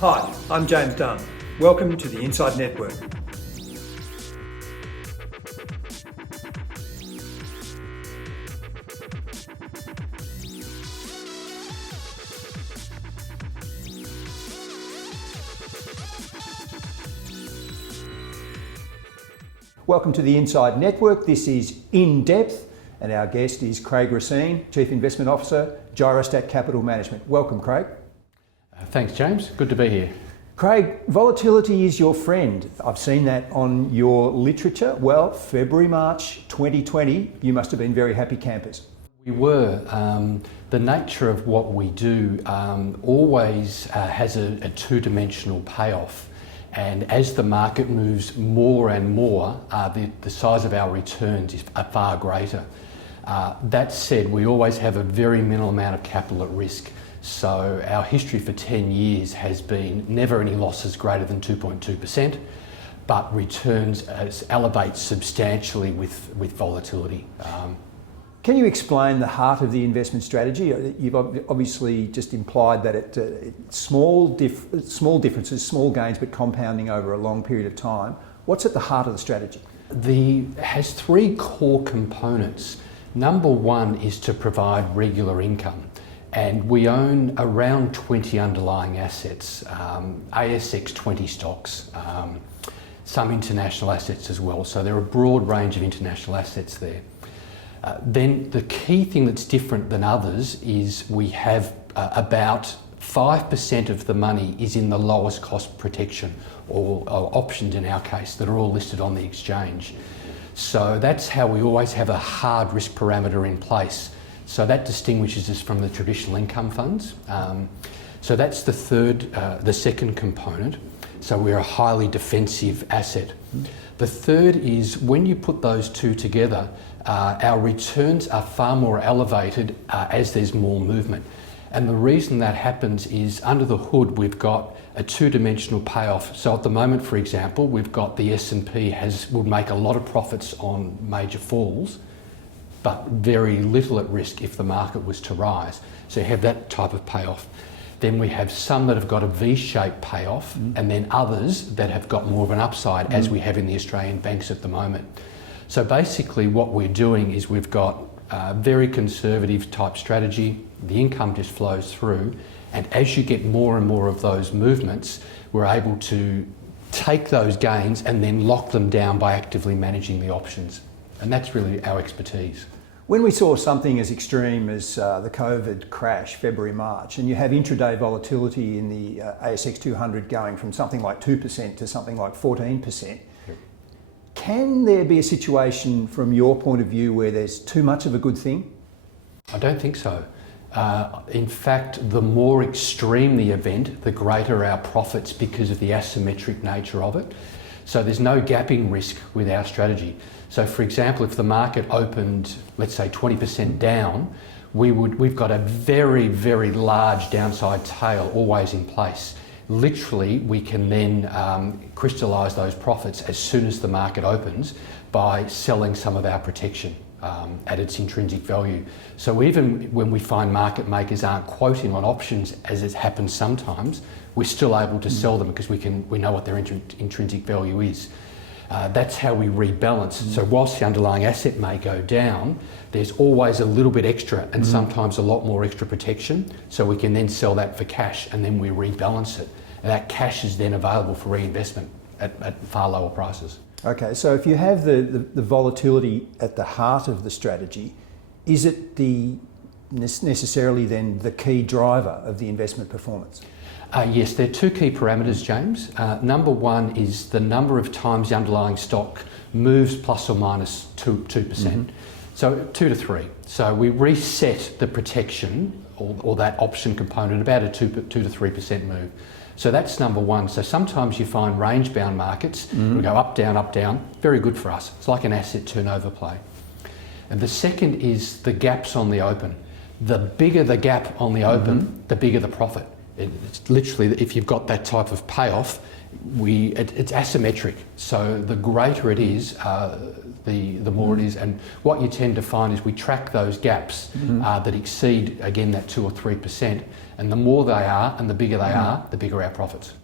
Hi, I'm James Dunn. Welcome to the Inside Network. Welcome to the Inside Network. This is INDepth, and our guest is Craig Racine, Chief Investment Officer, Gyrostat Capital Management. Welcome, Craig. Thanks, James. Good to be here. Craig, volatility is your friend. I've seen that on your literature. Well, February, March 2020, you must have been very happy campers. We were. The nature of what we do always has a two-dimensional payoff. And as the market moves more and more, the size of our returns is far greater. That said, we always have a very minimal amount of capital at risk. So our history for 10 years has been never any losses greater than 2.2%, but returns elevate substantially with volatility. Can you explain the heart of the investment strategy? You've obviously just implied that it's small differences, small gains, but compounding over a long period of time. What's at the heart of the strategy? It has three core components. Number one is to provide regular income. And we own around 20 underlying assets, ASX 20 stocks, some international assets as well. So there are a broad range of international assets there. Then the key thing that's different than others is we have about 5% of the money is in the lowest cost protection or options in our case that are all listed on the exchange. So that's how we always have a hard risk parameter in place. So that distinguishes us from the traditional income funds. So that's the second component. So we're a highly defensive asset. The third is when you put those two together, our returns are far more elevated as there's more movement. And the reason that happens is under the hood we've got a two-dimensional payoff. So at the moment, for example, we've got the S&P would make a lot of profits on major falls, but very little at risk if the market was to rise. So you have that type of payoff. Then we have some that have got a V-shaped payoff, and then others that have got more of an upside, as we have in the Australian banks at the moment. So basically what we're doing is we've got a very conservative type strategy, the income just flows through, and as you get more and more of those movements, we're able to take those gains and then lock them down by actively managing the options. And that's really our expertise. When we saw something as extreme as the COVID crash, February, March, and you have intraday volatility in the ASX 200 going from something like 2% to something like 14%, can there be a situation from your point of view where there's too much of a good thing? I don't think so. In fact, the more extreme the event, the greater our profits because of the asymmetric nature of it. So there's no gapping risk with our strategy. So for example, if the market opened, let's say 20% down, we've got a very, very large downside tail always in place. Literally, we can then crystallise those profits as soon as the market opens by selling some of our protection at its intrinsic value. So even when we find market makers aren't quoting on options, as it happens sometimes, we're still able to sell them because we know what their intrinsic value is. That's how we rebalance. So whilst the underlying asset may go down, there's always a little bit extra and sometimes a lot more extra protection. So we can then sell that for cash and then we rebalance it. And that cash is then available for reinvestment at far lower prices. Okay, so if you have the volatility at the heart of the strategy, is it necessarily then the key driver of the investment performance? Yes, there are two key parameters, James. Number one is the number of times the underlying stock moves plus or minus 2%. So 2 to 3. So we reset the protection or that option component about a 2 to 3% move. So that's number one. So sometimes you find range-bound markets, we go up, down, very good for us. It's like an asset turnover play. And the second is the gaps on the open. The bigger the gap on the open, the bigger the profit. It's literally, if you've got that type of payoff, it's asymmetric. So the greater it is, the more it is. And what you tend to find is we track those gaps that exceed, again, that 2 or 3%. And the more they are and the bigger they are, the bigger our profits.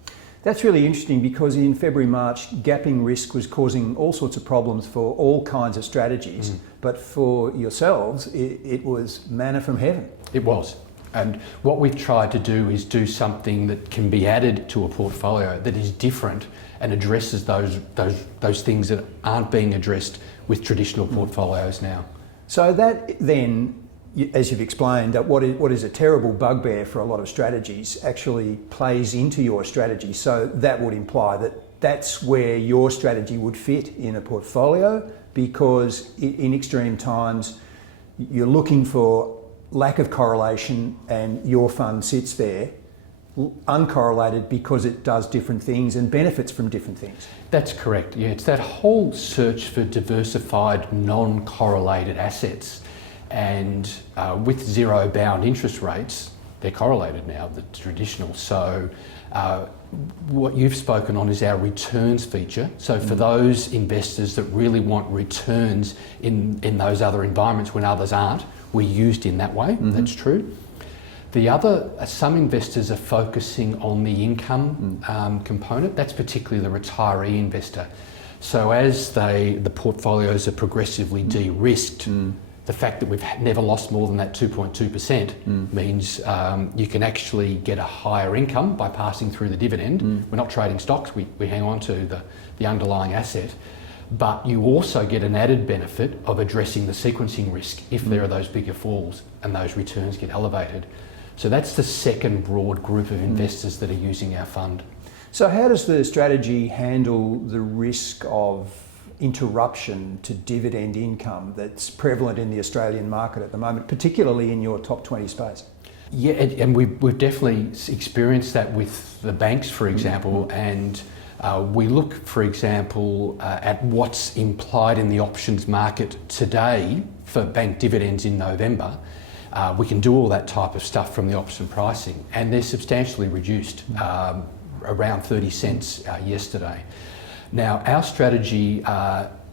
That's really interesting, because in February, March, gapping risk was causing all sorts of problems for all kinds of strategies. But for yourselves, it was manna from heaven. It was. And what we've tried to do is do something that can be added to a portfolio that is different and addresses those things that aren't being addressed with traditional portfolios now. So that then, as you've explained, that what is a terrible bugbear for a lot of strategies actually plays into your strategy. So that would imply that that's where your strategy would fit in a portfolio, because in extreme times you're looking for lack of correlation, and your fund sits there uncorrelated because it does different things and benefits from different things. That's correct. Yeah, it's that whole search for diversified, non-correlated assets. And with zero bound interest rates, they're correlated now, the traditional. So what you've spoken on is our returns feature. So for those investors that really want returns in those other environments when others aren't, we're used in that way. That's true. The other, some investors are focusing on the income component. That's particularly the retiree investor. So as the portfolios are progressively de-risked, the fact that we've never lost more than that 2.2% means you can actually get a higher income by passing through the dividend. We're not trading stocks, we hang on to the underlying asset. But you also get an added benefit of addressing the sequencing risk if there are those bigger falls and those returns get elevated. So that's the second broad group of investors that are using our fund. So how does the strategy handle the risk of interruption to dividend income that's prevalent in the Australian market at the moment, particularly in your top 20 space? Yeah, and we've definitely experienced that with the banks, for example, and we look, for example, at what's implied in the options market today for bank dividends in November. We can do all that type of stuff from the option pricing, and they're substantially reduced, around 30 cents yesterday. Now, our strategy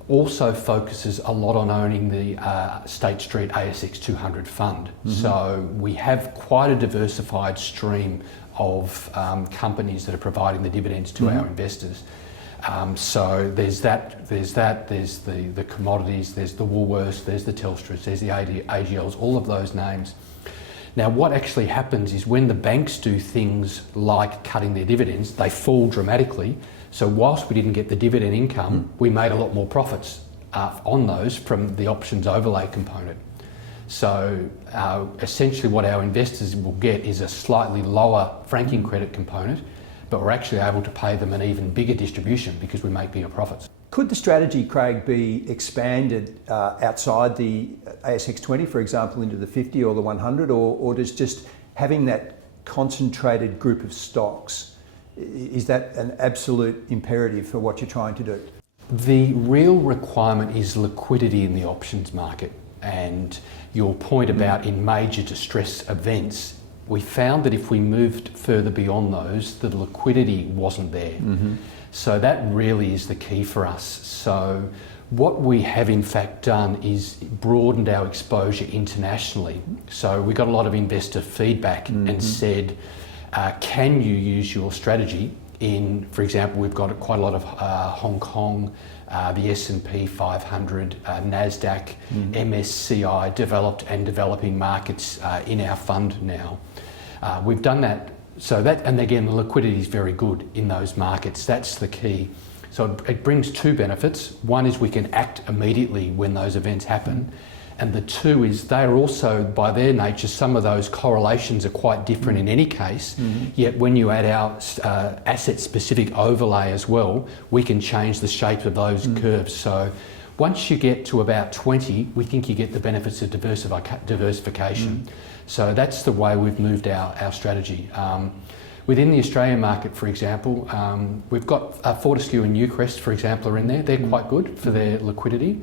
also focuses a lot on owning the State Street ASX 200 fund. So we have quite a diversified stream of companies that are providing the dividends to our investors. So there's the commodities, there's the Woolworths, there's the Telstras, there's the AGLs, all of those names. Now, what actually happens is when the banks do things like cutting their dividends, they fall dramatically. So whilst we didn't get the dividend income, we made a lot more profits on those from the options overlay component. So essentially what our investors will get is a slightly lower franking credit component, but we're actually able to pay them an even bigger distribution because we make bigger profits. Could the strategy, Craig, be expanded outside the ASX 20, for example, into the 50 or the 100, or does just having that concentrated group of stocks, is that an absolute imperative for what you're trying to do? The real requirement is liquidity in the options market, and your point about in major distress events, we found that if we moved further beyond those, the liquidity wasn't there. So that really is the key for us. So what we have in fact done is broadened our exposure internationally. So we got a lot of investor feedback and said, can you use your strategy in, for example, we've got quite a lot of Hong Kong, the S&P 500, NASDAQ, MSCI, developed and developing markets in our fund now. We've done that, so that, and again, the liquidity is very good in those markets. That's the key. So it brings two benefits. One is we can act immediately when those events happen. And the two is they are also, by their nature, some of those correlations are quite different in any case. Yet when you add our asset-specific overlay as well, we can change the shape of those curves. So once you get to about 20, we think you get the benefits of diversification. So that's the way we've moved our strategy. Within the Australian market, for example, we've got Fortescue and Newcrest, for example, are in there. They're quite good for their liquidity.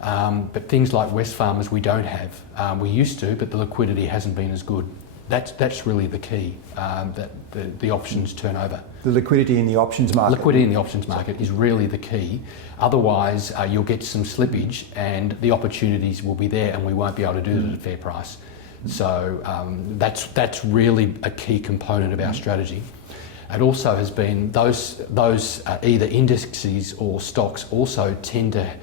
But things like Wesfarmers we don't have. We used to, but the liquidity hasn't been as good. That's really the key, that the options turnover. The liquidity in the options market. Liquidity in the options market is really the key. Otherwise, you'll get some slippage and the opportunities will be there and we won't be able to do it at a fair price. So that's really a key component of our strategy. It also has been those either indexes or stocks also tend to,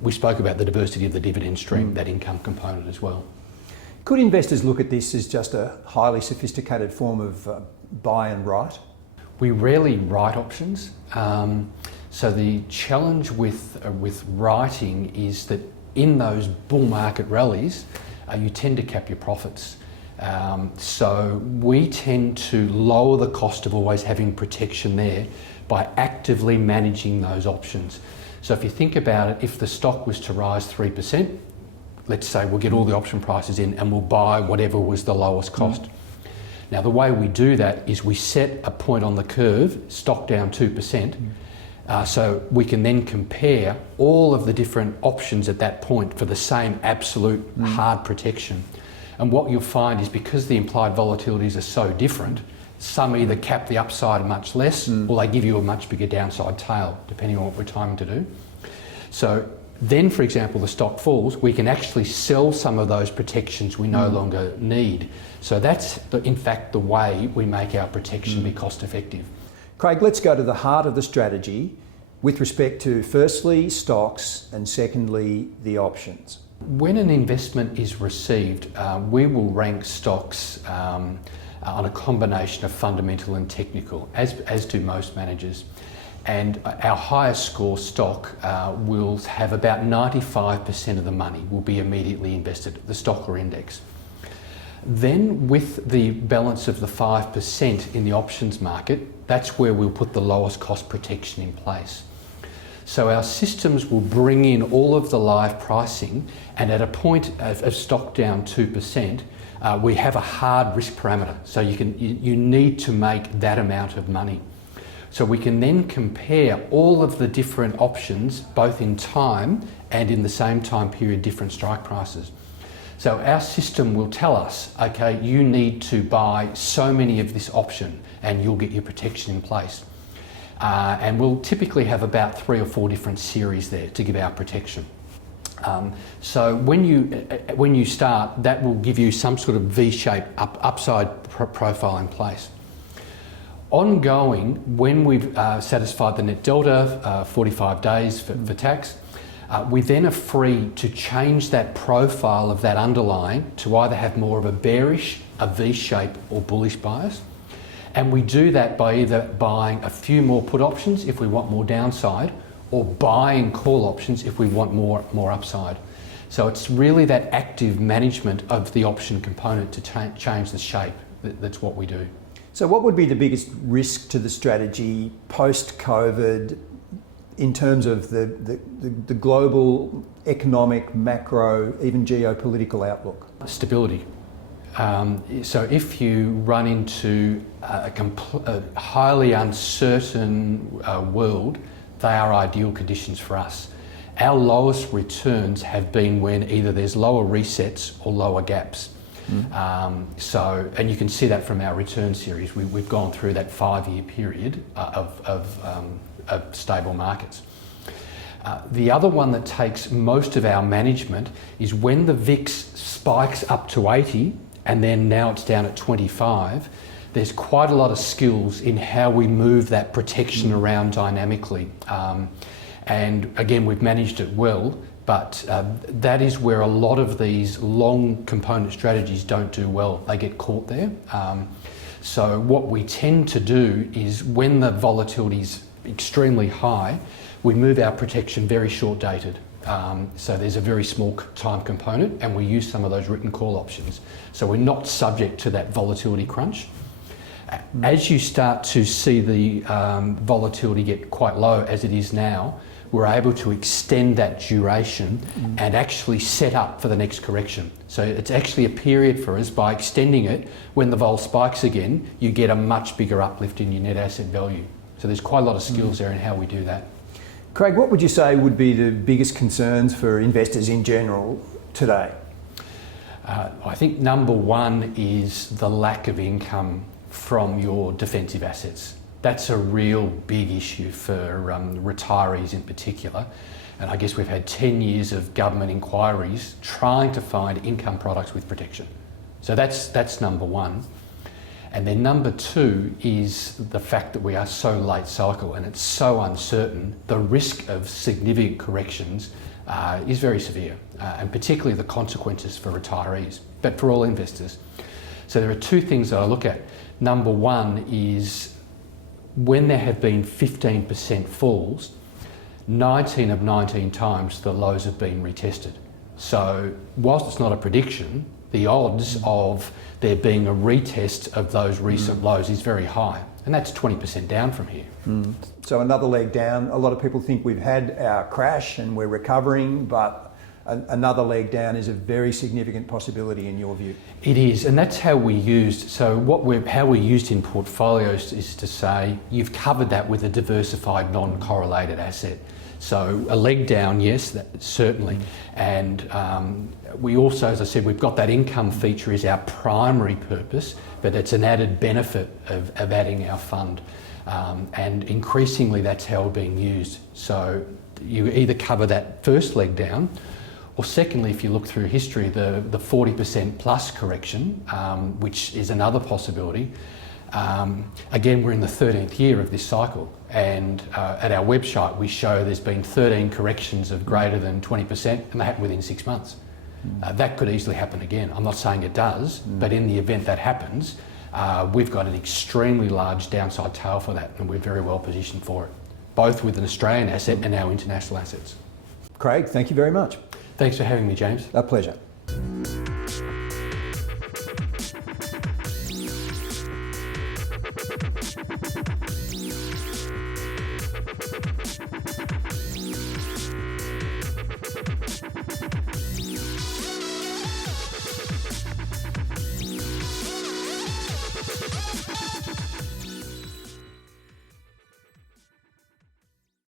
we spoke about the diversity of the dividend stream, that income component as well. Could investors look at this as just a highly sophisticated form of buy and write? We rarely write options. So the challenge with writing is that in those bull market rallies, you tend to cap your profits. So we tend to lower the cost of always having protection there by actively managing those options. So if you think about it, if the stock was to rise 3%, let's say we'll get all the option prices in and we'll buy whatever was the lowest cost. Now the way we do that is we set a point on the curve, stock down 2%, so we can then compare all of the different options at that point for the same absolute hard protection. And what you'll find is because the implied volatilities are so different, some either cap the upside much less or they give you a much bigger downside tail, depending on what we're timing to do. So then, for example, the stock falls, we can actually sell some of those protections we no longer need. So that's, in fact, the way we make our protection be cost effective. Craig, let's go to the heart of the strategy with respect to, firstly, stocks and secondly, the options. When an investment is received, we will rank stocks on a combination of fundamental and technical, as do most managers. And our highest score stock will have about 95% of the money will be immediately invested, the stock or index. Then with the balance of the 5% in the options market, that's where we'll put the lowest cost protection in place. So our systems will bring in all of the live pricing, and at a point of stock down 2%, we have a hard risk parameter. So you need to make that amount of money. So we can then compare all of the different options, both in time and in the same time period, different strike prices. So our system will tell us, okay, you need to buy so many of this option and you'll get your protection in place. And we'll typically have about 3 or 4 different series there to give our protection. So when you start, that will give you some sort of V-shaped upside profile in place. Ongoing, when we've satisfied the net delta, 45 days for tax, we then are free to change that profile of that underlying to either have more of a bearish, a V-shape or bullish bias. And we do that by either buying a few more put options if we want more downside, or buying call options if we want more upside. So it's really that active management of the option component to change the shape. That's what we do. So what would be the biggest risk to the strategy post-COVID in terms of the global economic, macro, even geopolitical outlook? Stability. So if you run into a highly uncertain world, they are ideal conditions for us. Our lowest returns have been when either there's lower resets or lower gaps. And you can see that from our return series. We've gone through that 5-year period of stable markets. The other one that takes most of our management is when the VIX spikes up to 80 and then now it's down at 25, there's quite a lot of skills in how we move that protection around dynamically. And again, we've managed it well, but that is where a lot of these long component strategies don't do well. They get caught there. So what we tend to do is when the volatility is extremely high, we move our protection very short dated. So there's a very small time component and we use some of those written call options. So we're not subject to that volatility crunch. As you start to see the volatility get quite low as it is now, we're able to extend that duration and actually set up for the next correction. So it's actually a period for us. By extending it, when the vol spikes again, you get a much bigger uplift in your net asset value. So there's quite a lot of skills there in how we do that. Craig, what would you say would be the biggest concerns for investors in general today? I think number one is the lack of income from your defensive assets. That's a real big issue for retirees in particular. And I guess we've had 10 years of government inquiries trying to find income products with protection. So that's number one. And then number two is the fact that we are so late cycle and it's so uncertain. The risk of significant corrections is very severe, and particularly the consequences for retirees, but for all investors. So there are two things that I look at. Number one is when there have been 15% falls, 19 of 19 times the lows have been retested. So whilst it's not a prediction, the odds of there being a retest of those recent lows is very high, and that's 20% down from here. So another leg down. A lot of people think we've had our crash and we're recovering, but another leg down is a very significant possibility in your view. It is, and that's how we used. So how we used in portfolios is to say you've covered that with a diversified, non-correlated asset. So a leg down, yes, certainly. And we also, as I said, we've got that income feature is our primary purpose, but it's an added benefit of adding our fund. And increasingly that's how we're being used. So you either cover that first leg down, or secondly, if you look through history, the 40% plus correction, which is another possibility. Again, we're in the 13th year of this cycle, and at our website we show there's been 13 corrections of greater than 20%, and they happen within 6 months. That could easily happen again. I'm not saying it does, but in the event that happens, we've got an extremely large downside tail for that, and we're very well positioned for it, both with an Australian asset and our international assets. Craig, thank you very much. Thanks for having me, James. A pleasure.